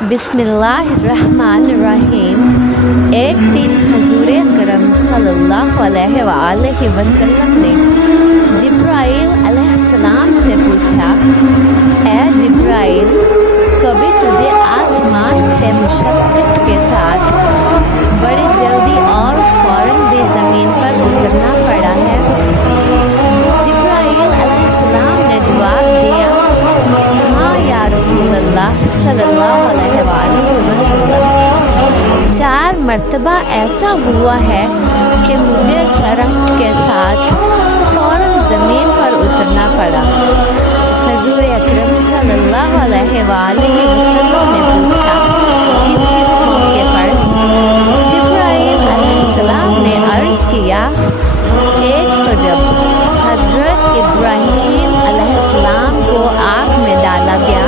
بسم اللہ الرحمن الرحیم۔ ایک دن حضور اکرم صلی اللہ علیہ وآلہ وسلم نے جبرائیل علیہ السلام سے پوچھا، اے جبرائیل، کبھی تجھے آسمان سے مشقت کے ساتھ بڑی جلدی اور فوراً بھی زمین پر اترنا پڑا ہے؟ جبرائیل علیہ السلام نے جواب دیا، ہاں یا رسول اللہ صلی اللہ علیہ وآلہ وسلم، 4 مرتبہ ایسا ہوا ہے کہ مجھے سرعت کے ساتھ فوراً زمین پر اترنا پڑا۔ حضور اکرم صلی اللہ علیہ وآلہ وسلم نے پوچھا، کس موقع پر؟ جبرائیل علیہ السلام نے عرض کیا، ایک تو جب حضرت ابراہیم علیہ السلام کو آگ میں ڈالا گیا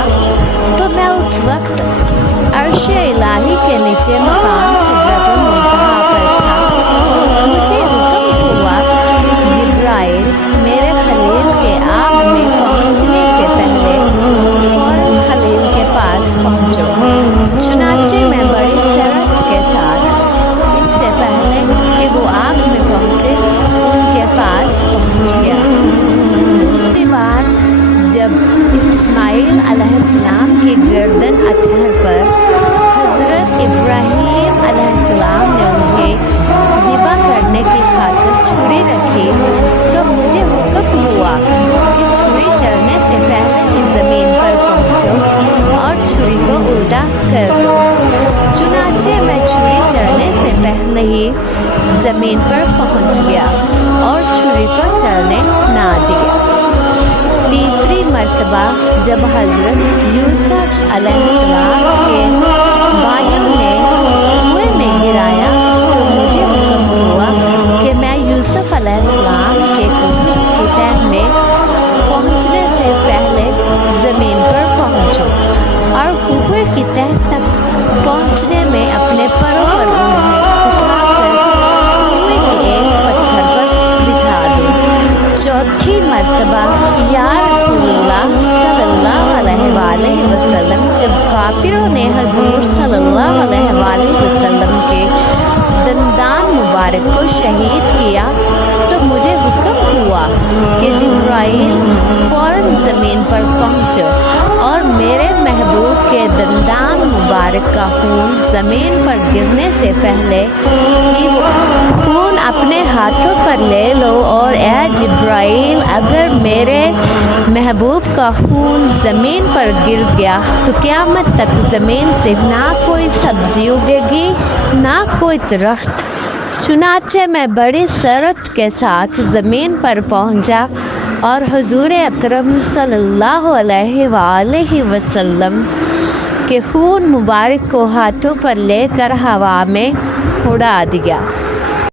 تو میں اس وقت عرش الہی کے نیچے مقام سدرۃ المنتہا پر تھا۔ مجھے حکم ہوا، جبرائیل، میرے خلیل کے آگ میں پہنچنے سے پہلے فوراً خلیل کے پاس پہنچو۔ چنانچہ میں بڑی سرعت کے ساتھ اس سے پہلے کہ وہ آگ میں پہنچے ان کے پاس پہنچ گیا۔ دوسری بار جب اسماعیل علیہ السلام کی گردن اطہر پر حضرت ابراہیم علیہ السلام نے انہیں ذبح کرنے کی خاطر چھری رکھی تو مجھے حکم ہوا کہ چھری چڑھنے سے پہلے ہی زمین پر پہنچو اور چھری کو الٹا کر دو۔ چنانچہ میں چھری چڑھنے سے پہلے ہی زمین پر پہنچ گیا اور چھری کو چڑھنے نہ دیا۔ تیسری مرتبہ جب حضرت یوسف علیہ السلام کے بھائیوں نے کنویں میں گرایا تو مجھے حکم ہوا کہ میں یوسف علیہ السلام کے کنویں کی تہہ میں پہنچنے سے پہلے زمین پر پہنچوں اور کنویں کی تہہ تک پہنچنے میں اپنے پروں پر انہیں اٹھا کر کنویں کے ایک پتھر پر بٹھا دوں۔ چوتھی مرتبہ یا رسول اللہ صلی اللہ علیہ وآلہ وسلم، جب کافروں نے حضور صلی اللہ علیہ وآلہ وسلم کے دندان مبارک کو شہید کیا تو مجھے حکم ہوا کہ جبرائیل فوراً زمین پر پہنچو اور میرے محبوب کے دندان مبارک کا خون زمین پر گرنے سے پہلے ہی وہ خون اپنے ہاتھوں پر لے لو، اور اے جبرائیل، اگر میرے محبوب کا خون زمین پر گر گیا تو قیامت تک زمین سے نہ کوئی سبزی اگے گی نہ کوئی درخت۔ چنانچہ میں بڑی سرعت کے ساتھ زمین پر پہنچا اور حضور اکرم صلی اللہ علیہ وآلہ وسلم کے خون مبارک کو ہاتھوں پر لے کر ہوا میں اڑا دیا۔